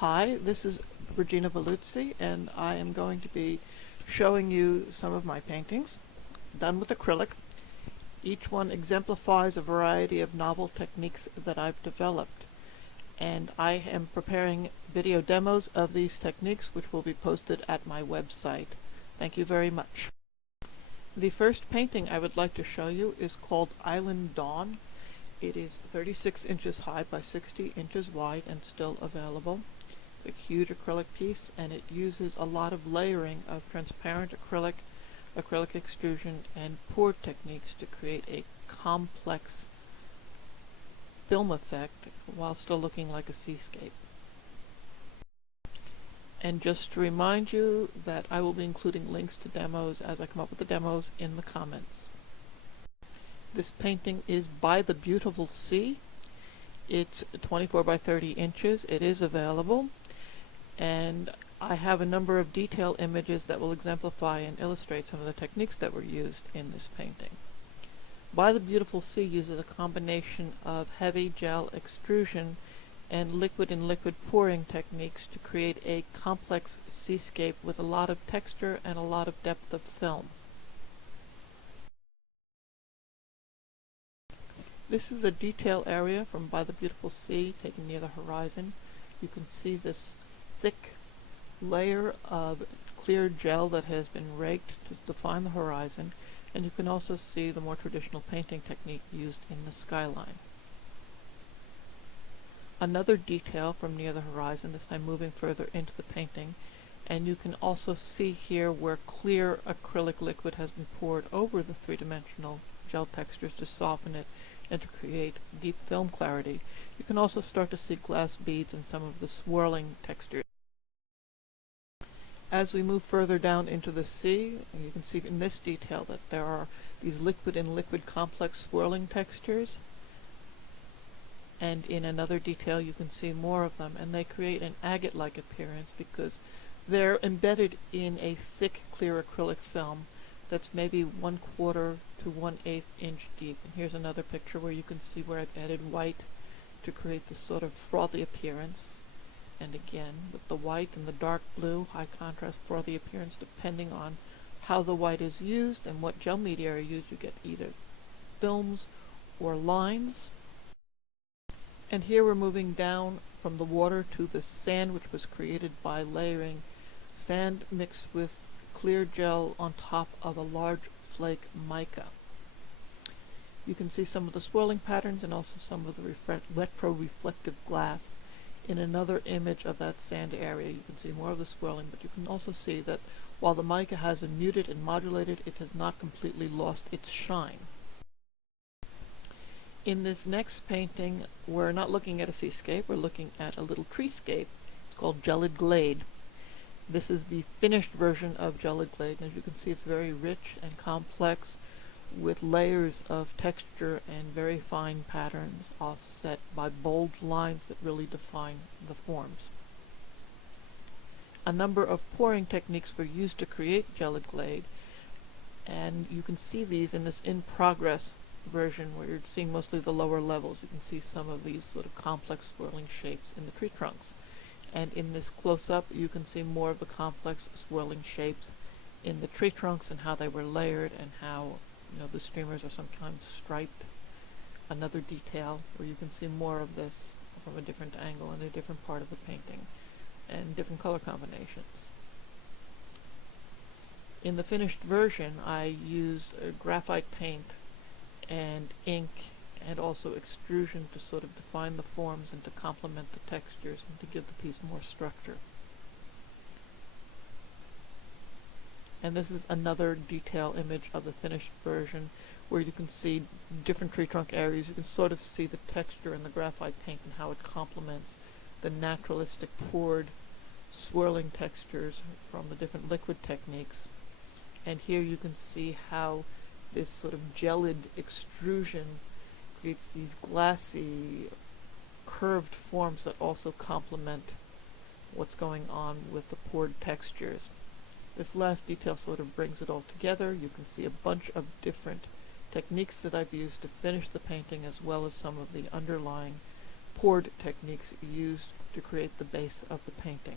Hi, this is Regina Valluzzi, and I am going to be showing you some of my paintings done with acrylic. Each one exemplifies a variety of novel techniques that I've developed, and I am preparing video demos of these techniques which will be posted at my website. Thank you very much. The first painting I would like to show you is called Island Dawn. It is 36 inches high by 60 inches wide and still available. It's a huge acrylic piece, and it uses a lot of layering of transparent acrylic, acrylic extrusion, and pour techniques to create a complex film effect while still looking like a seascape. And just to remind you that I will be including links to demos as I come up with the demos in the comments. This painting is By the Beautiful Sea. It's 24 by 30 inches. It is available, and I have a number of detail images that will exemplify and illustrate some of the techniques that were used in this painting. By the Beautiful Sea uses a combination of heavy gel extrusion and liquid pouring techniques to create a complex seascape with a lot of texture and a lot of depth of film. This is a detail area from By the Beautiful Sea taken near the horizon. You can see this thick layer of clear gel that has been raked to define the horizon, and you can also see the more traditional painting technique used in the skyline. Another detail from near the horizon, this time moving further into the painting, and you can also see here where clear acrylic liquid has been poured over the three-dimensional gel textures to soften it and to create deep film clarity. You can also start to see glass beads and some of the swirling textures. As we move further down into the sea, you can see in this detail that there are these liquid complex swirling textures, and in another detail you can see more of them, and they create an agate-like appearance because they're embedded in a thick clear acrylic film that's maybe 1/4 to 1/8 inch deep. And here's another picture where you can see where I've added white to create this sort of frothy appearance. And again, with the white and the dark blue, high contrast frothy appearance, depending on how the white is used and what gel media are used, you get either films or lines. And here we're moving down from the water to the sand, which was created by layering sand mixed with clear gel on top of a large flake mica. You can see some of the swirling patterns and also some of the electro-reflective glass. In another image of that sand area, you can see more of the swirling, but you can also see that while the mica has been muted and modulated, it has not completely lost its shine. In this next painting, we're not looking at a seascape, we're looking at a little treescape. It's called Gelid Glade. This is the finished version of Gelid Glade, and as you can see, it's very rich and complex with layers of texture and very fine patterns offset by bold lines that really define the forms. A number of pouring techniques were used to create Gelid Glade, and you can see these in this in progress version where you're seeing mostly the lower levels. You can see some of these sort of complex swirling shapes in the tree trunks. And in this close-up, you can see more of the complex swirling shapes in the tree trunks and how they were layered and how, the streamers are sometimes striped. Another detail where you can see more of this from a different angle in a different part of the painting and different color combinations. In the finished version, I used graphite paint and ink and also extrusion to sort of define the forms and to complement the textures and to give the piece more structure. And this is another detail image of the finished version where you can see different tree trunk areas. You can sort of see the texture in the graphite paint and how it complements the naturalistic poured swirling textures from the different liquid techniques. And here you can see how this sort of gelid extrusion creates these glassy, curved forms that also complement what's going on with the poured textures. This last detail sort of brings it all together. You can see a bunch of different techniques that I've used to finish the painting, as well as some of the underlying poured techniques used to create the base of the painting.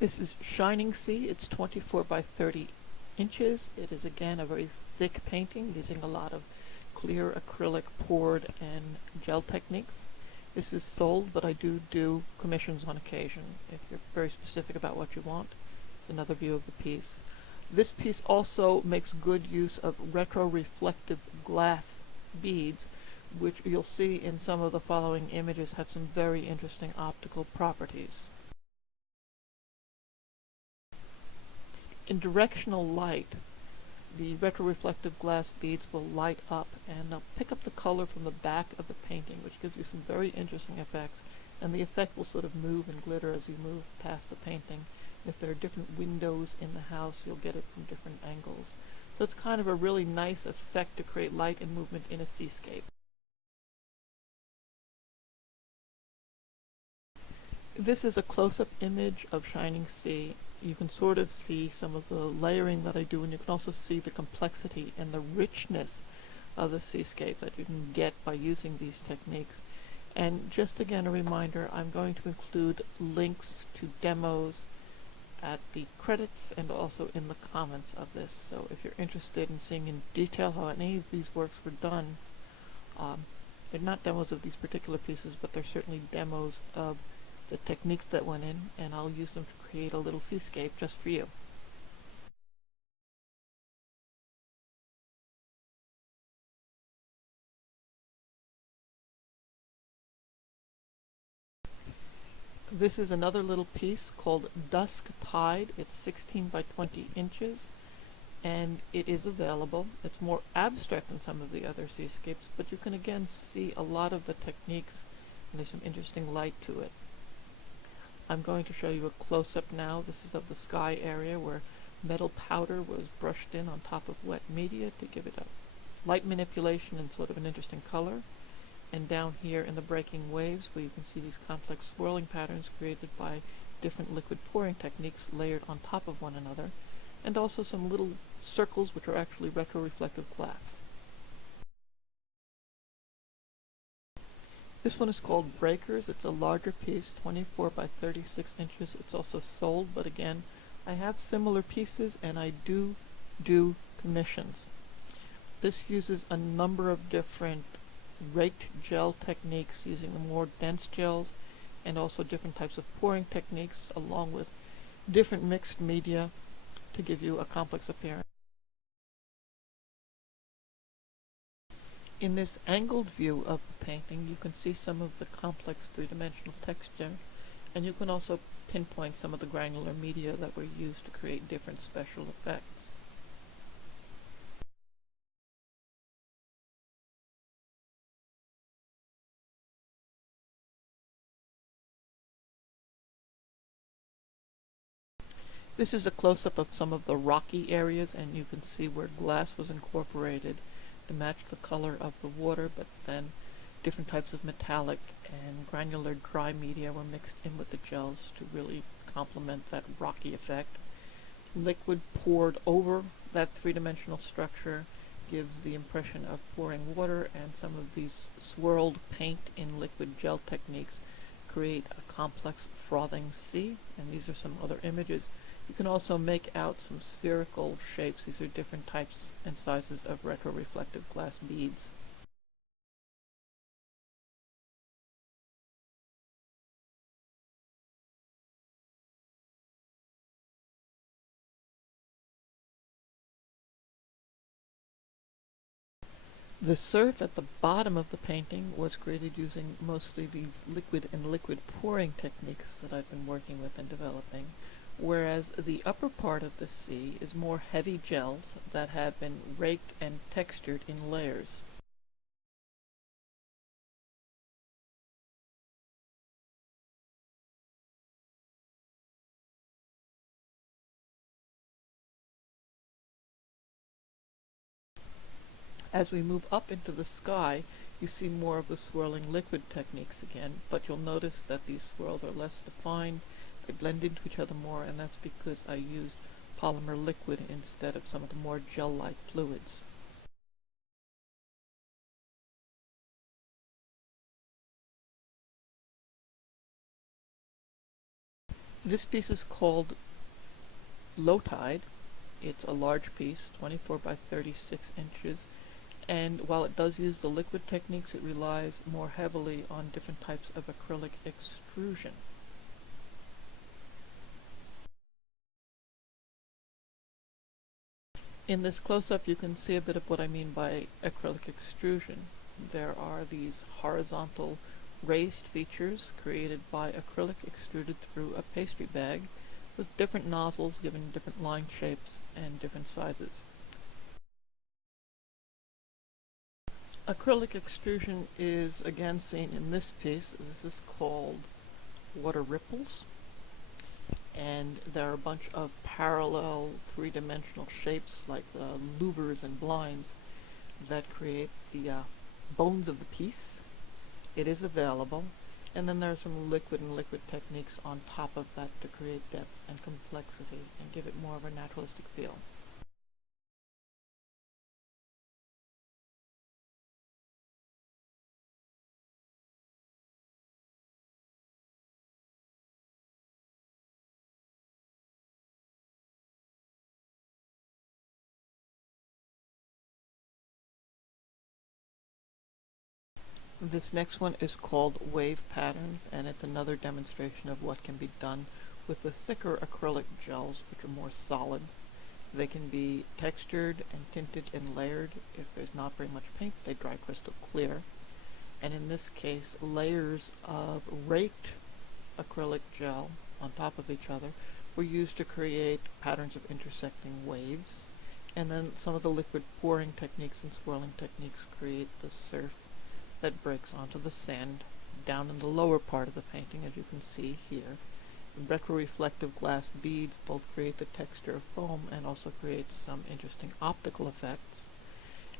This is Shining Sea. It's 24 by 30 inches. It is again a very thick painting using a lot of clear acrylic, poured, and gel techniques. This is sold, but I do commissions on occasion if you're very specific about what you want. Another view of the piece. This piece also makes good use of retroreflective glass beads, which you'll see in some of the following images have some very interesting optical properties. In directional light, the retroreflective glass beads will light up and they'll pick up the color from the back of the painting, which gives you some very interesting effects, and the effect will sort of move and glitter as you move past the painting. If there are different windows in the house, you'll get it from different angles. So it's kind of a really nice effect to create light and movement in a seascape. This is a close-up image of Shining Sea. You can sort of see some of the layering that I do, and you can also see the complexity and the richness of the seascape that you can get by using these techniques. And just again a reminder, I'm going to include links to demos at the credits and also in the comments of this. So if you're interested in seeing in detail how any of these works were done, they're not demos of these particular pieces, but they're certainly demos of the techniques that went in, and I'll use them to create a little seascape just for you. This is another little piece called Dusk Tide. It's 16 by 20 inches, and it is available. It's more abstract than some of the other seascapes, but you can again see a lot of the techniques, and there's some interesting light to it. I'm going to show you a close-up now. This is of the sky area where metal powder was brushed in on top of wet media to give it a light manipulation and sort of an interesting color. And down here in the breaking waves, where you can see these complex swirling patterns created by different liquid pouring techniques layered on top of one another, and also some little circles which are actually retroreflective glass. This one is called Breakers. It's a larger piece, 24 by 36 inches. It's also sold, but again, I have similar pieces and I do commissions. This uses a number of different raked gel techniques using the more dense gels, and also different types of pouring techniques along with different mixed media to give you a complex appearance. In this angled view of the painting, you can see some of the complex three-dimensional texture, and you can also pinpoint some of the granular media that were used to create different special effects. This is a close-up of some of the rocky areas, and you can see where glass was incorporated to match the color of the water, but then different types of metallic and granular dry media were mixed in with the gels to really complement that rocky effect. Liquid poured over that three-dimensional structure gives the impression of pouring water, and some of these swirled paint in liquid gel techniques create a complex frothing sea, and these are some other images. You can also make out some spherical shapes. These are different types and sizes of retroreflective glass beads. The surf at the bottom of the painting was created using mostly these liquid and liquid pouring techniques that I've been working with and developing, whereas the upper part of the sea is more heavy gels that have been raked and textured in layers. As we move up into the sky, you see more of the swirling liquid techniques again, but you'll notice that these swirls are less defined. They blend into each other more, and that's because I used polymer liquid instead of some of the more gel-like fluids. This piece is called Low Tide. It's a large piece, 24 by 36 inches, and while it does use the liquid techniques, it relies more heavily on different types of acrylic extrusion. In this close-up, you can see a bit of what I mean by acrylic extrusion. There are these horizontal raised features created by acrylic extruded through a pastry bag with different nozzles giving different line shapes and different sizes. Acrylic extrusion is again seen in this piece. This is called Water Riffles, and there are a bunch of parallel three-dimensional shapes like louvers and blinds that create the bones of the piece. It is available, and then there are some liquid and liquid techniques on top of that to create depth and complexity and give it more of a naturalistic feel. This next one is called Wave Patterns, and it's another demonstration of what can be done with the thicker acrylic gels, which are more solid. They can be textured and tinted and layered. If there's not very much paint, they dry crystal clear. And in this case, layers of raked acrylic gel on top of each other were used to create patterns of intersecting waves. And then some of the liquid pouring techniques and swirling techniques create the surf that breaks onto the sand down in the lower part of the painting, as you can see here. Retroreflective glass beads both create the texture of foam and also create some interesting optical effects.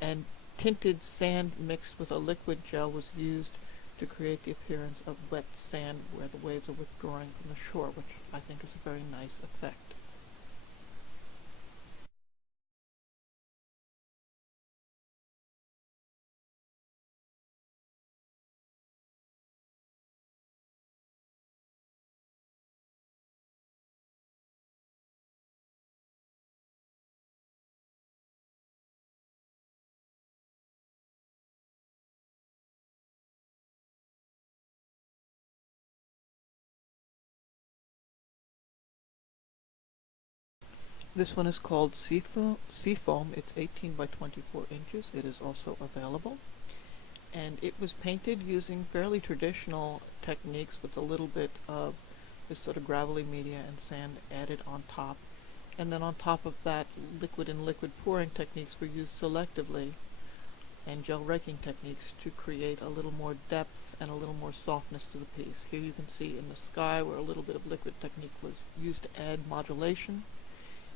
And tinted sand mixed with a liquid gel was used to create the appearance of wet sand where the waves are withdrawing from the shore, which I think is a very nice effect. This one is called Seafoam. It's 18 by 24 inches. It is also available. And it was painted using fairly traditional techniques with a little bit of this sort of gravelly media and sand added on top. And then on top of that, liquid and liquid pouring techniques were used selectively, and gel raking techniques to create a little more depth and a little more softness to the piece. Here you can see in the sky where a little bit of liquid technique was used to add modulation.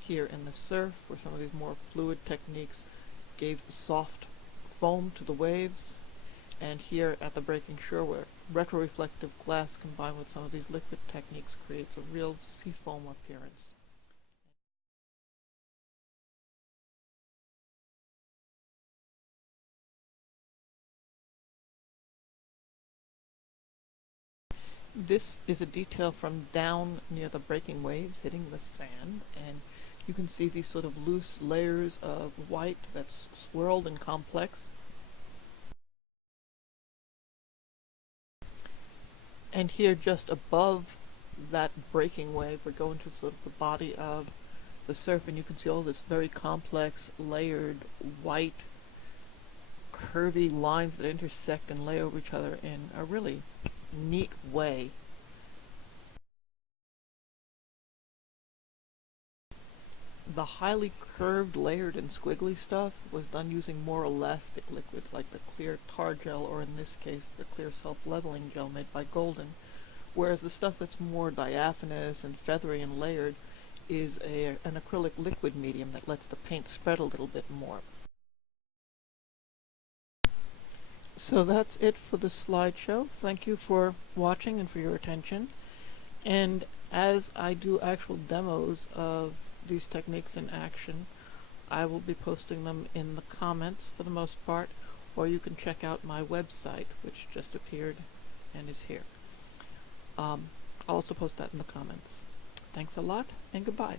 Here in the surf, where some of these more fluid techniques gave soft foam to the waves, and here at the breaking shore, where retroreflective glass combined with some of these liquid techniques creates a real seafoam appearance. This is a detail from down near the breaking waves hitting the sand, and you can see these sort of loose layers of white that's swirled and complex. And here just above that breaking wave, we're going to sort of the body of the surf, and you can see all this very complex, layered, white, curvy lines that intersect and lay over each other in a really neat way. The highly curved, layered, and squiggly stuff was done using more elastic liquids like the clear tar gel, or in this case the clear self-leveling gel made by Golden, whereas the stuff that's more diaphanous and feathery and layered is an acrylic liquid medium that lets the paint spread a little bit more. So that's it for the slideshow. Thank you for watching and for your attention. And as I do actual demos of these techniques in action, I will be posting them in the comments for the most part, or you can check out my website, which just appeared and is here. I'll also post that in the comments. Thanks a lot, and goodbye.